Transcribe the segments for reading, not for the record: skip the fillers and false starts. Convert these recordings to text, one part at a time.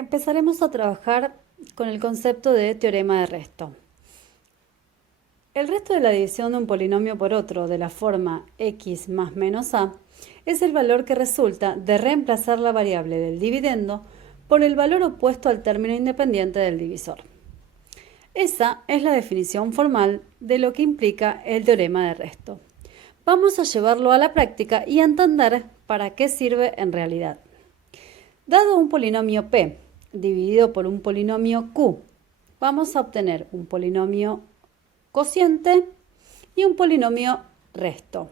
Empezaremos a trabajar con el concepto de teorema de resto. El resto de la división de un polinomio por otro de la forma x más menos a es el valor que resulta de reemplazar la variable del dividendo por el valor opuesto al término independiente del divisor. Esa es la definición formal de lo que implica el teorema de resto. Vamos a llevarlo a la práctica y a entender para qué sirve en realidad. Dado un polinomio p dividido por un polinomio q, vamos a obtener un polinomio cociente y un polinomio resto.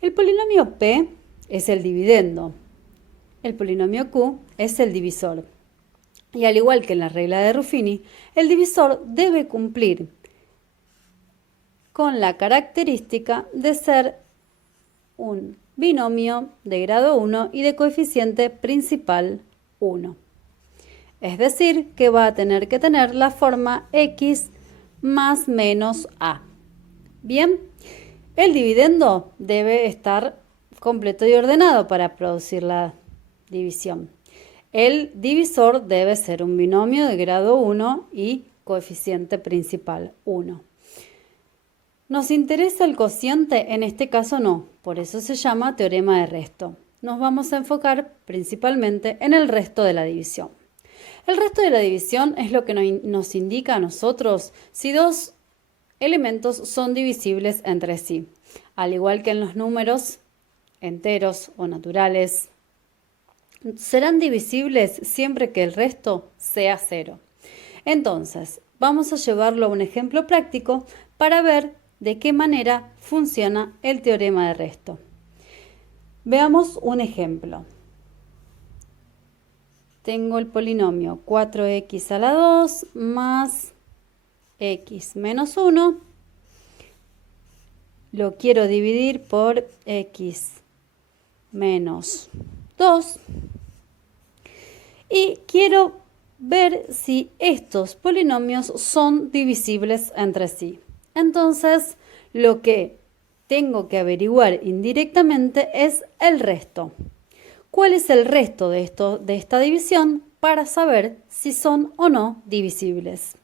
El polinomio p es el dividendo, el polinomio q es el divisor. Y al igual que en la regla de Ruffini, el divisor debe cumplir con la característica de ser un binomio de grado 1 y de coeficiente principal 1. Es decir, que va a tener que tener la forma x más menos a. Bien, el dividendo debe estar completo y ordenado para producir la división. El divisor debe ser un binomio de grado 1 y coeficiente principal 1. ¿Nos interesa el cociente? En este caso no, por eso se llama teorema de resto. Nos vamos a enfocar principalmente en el resto de la división. El resto de la división es lo que nos indica a nosotros si dos elementos son divisibles entre sí, al igual que en los números enteros o naturales. Serán divisibles siempre que el resto sea 0. Entonces, vamos a llevarlo a un ejemplo práctico para ver de qué manera funciona el teorema de resto. Veamos un ejemplo. Tengo el polinomio 4x a la 2 más x menos 1. Lo quiero dividir por x menos 2. Y quiero ver si estos polinomios son divisibles entre sí. Entonces, lo que tengo que averiguar indirectamente es el resto. ¿Cuál es el resto de esta división para saber si son o no divisibles?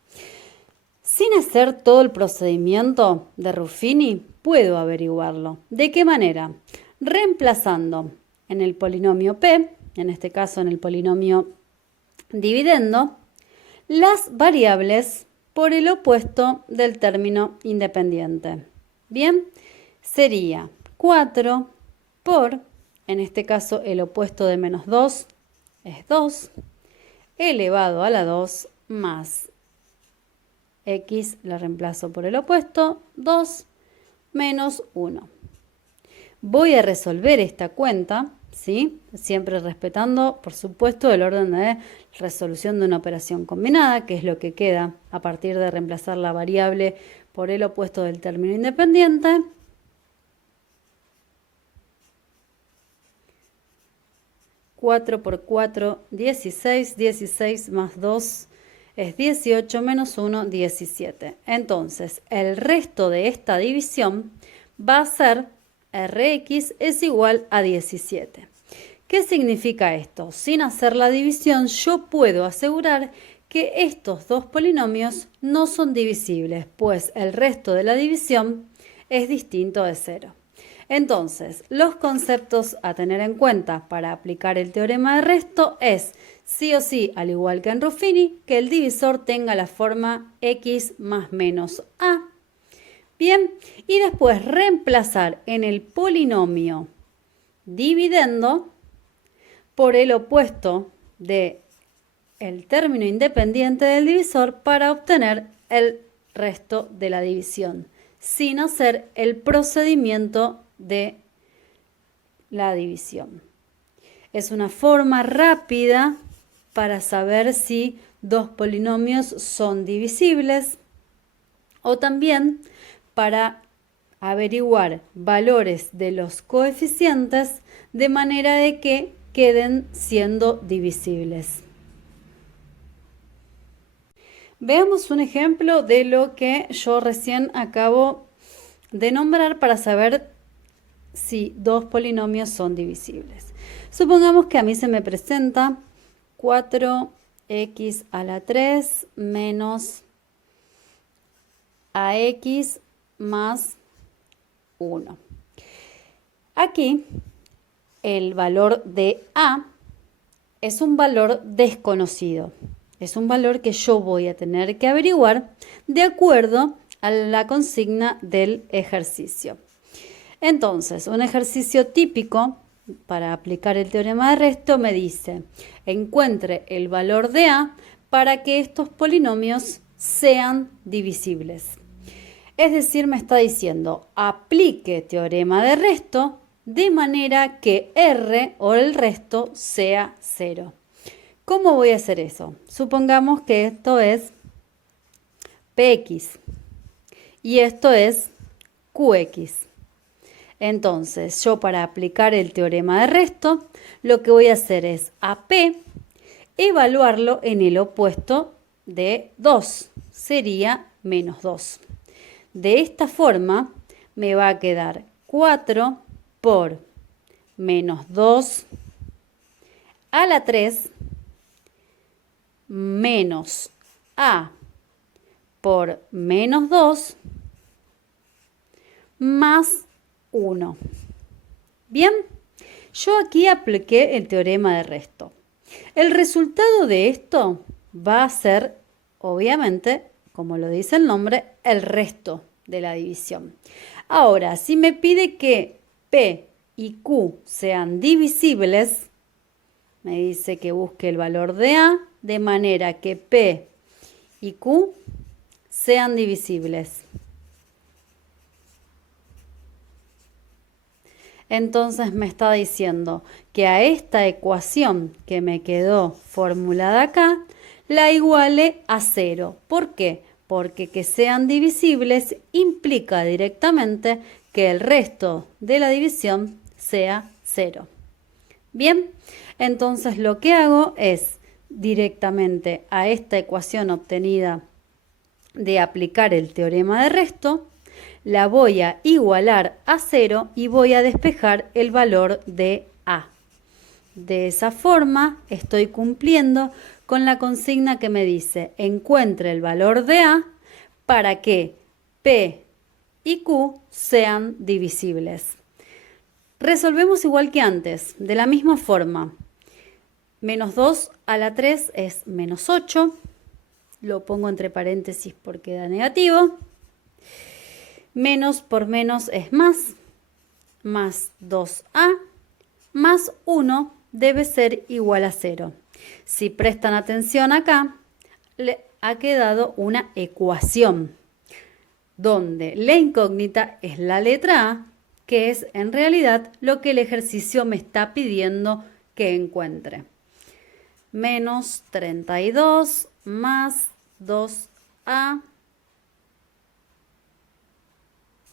Sin hacer todo el procedimiento de Ruffini, puedo averiguarlo. ¿De qué manera? Reemplazando en el polinomio p, en este caso en el polinomio dividendo, las variables por el opuesto del término independiente. Bien, sería 4 por, en este caso el opuesto de menos 2 es 2, elevado a la 2 más x, la reemplazo por el opuesto, 2 menos 1. Voy a resolver esta cuenta, ¿sí? Siempre respetando, por supuesto, el orden de resolución de una operación combinada, que es lo que queda a partir de reemplazar la variable por el opuesto del término independiente. Cuatro por 4, 16, 16 más 2 es 18, menos 1, 17. Entonces, el resto de esta división va a ser Rx es igual a 17. ¿Qué significa esto? Sin hacer la división, yo puedo asegurar que estos dos polinomios no son divisibles, pues el resto de la división es distinto de 0. Entonces, los conceptos a tener en cuenta para aplicar el teorema de resto es, sí o sí, al igual que en Ruffini, que el divisor tenga la forma x más menos a. Bien, y después reemplazar en el polinomio dividendo por el opuesto del término independiente del divisor para obtener el resto de la división, sin hacer el procedimiento de la división. Es una forma rápida para saber si dos polinomios son divisibles o también para averiguar valores de los coeficientes de manera de que queden siendo divisibles. Veamos un ejemplo de lo que yo recién acabo de nombrar para saber si dos polinomios son divisibles. Supongamos que a mí se me presenta 4 x a la 3 menos ax más 1. Aquí el valor de a es un valor desconocido. Es un valor que yo voy a tener que averiguar de acuerdo a la consigna del ejercicio. Entonces, un ejercicio típico para aplicar el teorema de resto me dice, encuentre el valor de a para que estos polinomios sean divisibles. Es decir, me está diciendo, aplique teorema de resto de manera que r o el resto sea 0. ¿Cómo voy a hacer eso? Supongamos que esto es px y esto es qx. Entonces, yo para aplicar el teorema de resto, lo que voy a hacer es a p evaluarlo en el opuesto de 2. Sería menos 2. De esta forma, me va a quedar 4 por menos 2 a la 3 menos a por menos 2 más 1. Bien, yo aquí apliqué el teorema de resto. El resultado de esto va a ser, obviamente, como lo dice el nombre, el resto de la división. Ahora, si me pide que P y Q sean divisibles, me dice que busque el valor de A de manera que P y Q sean divisibles. Entonces me está diciendo que a esta ecuación que me quedó formulada acá, la iguale a 0. ¿Por qué? Porque que sean divisibles implica directamente que el resto de la división sea 0. Bien, entonces lo que hago es directamente a esta ecuación obtenida de aplicar el teorema de resto, la voy a igualar a 0 y voy a despejar el valor de a. De esa forma estoy cumpliendo con la consigna que me dice encuentre el valor de a para que P y Q sean divisibles. Resolvemos igual que antes, de la misma forma. Menos 2 a la 3 es menos 8. Lo pongo entre paréntesis porque da negativo. Menos por menos es más 2a, más 1 debe ser igual a 0. Si prestan atención acá, le ha quedado una ecuación donde la incógnita es la letra a, que es en realidad lo que el ejercicio me está pidiendo que encuentre. Menos 32 más 2a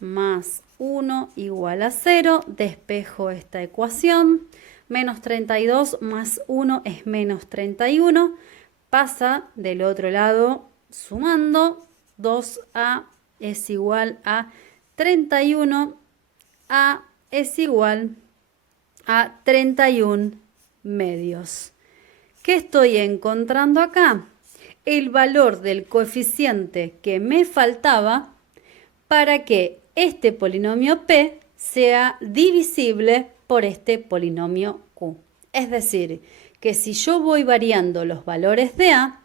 más 1 igual a 0. Despejo esta ecuación. Menos 32 más 1 es menos 31. Pasa del otro lado sumando. 2a es igual a 31. A es igual a 31 medios. ¿Qué estoy encontrando acá? El valor del coeficiente que me faltaba para que este polinomio P sea divisible por este polinomio Q. Es decir, que si yo voy variando los valores de A,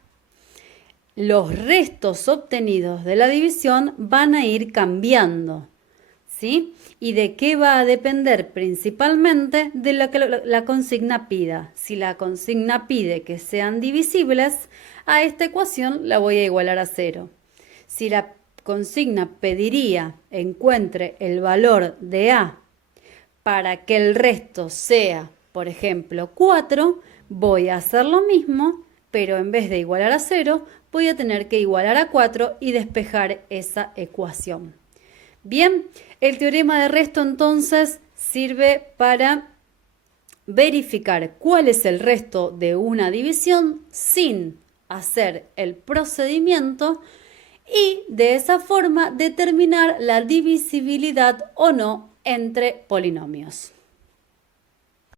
los restos obtenidos de la división van a ir cambiando, ¿sí? ¿Y de qué va a depender? Principalmente de lo que la consigna pida. Si la consigna pide que sean divisibles, a esta ecuación la voy a igualar a 0. Si la consigna pediría encuentre el valor de A para que el resto sea, por ejemplo, 4, voy a hacer lo mismo, pero en vez de igualar a 0, voy a tener que igualar a 4 y despejar esa ecuación. Bien, el teorema de resto entonces sirve para verificar cuál es el resto de una división sin hacer el procedimiento y de esa forma determinar la divisibilidad o no entre polinomios.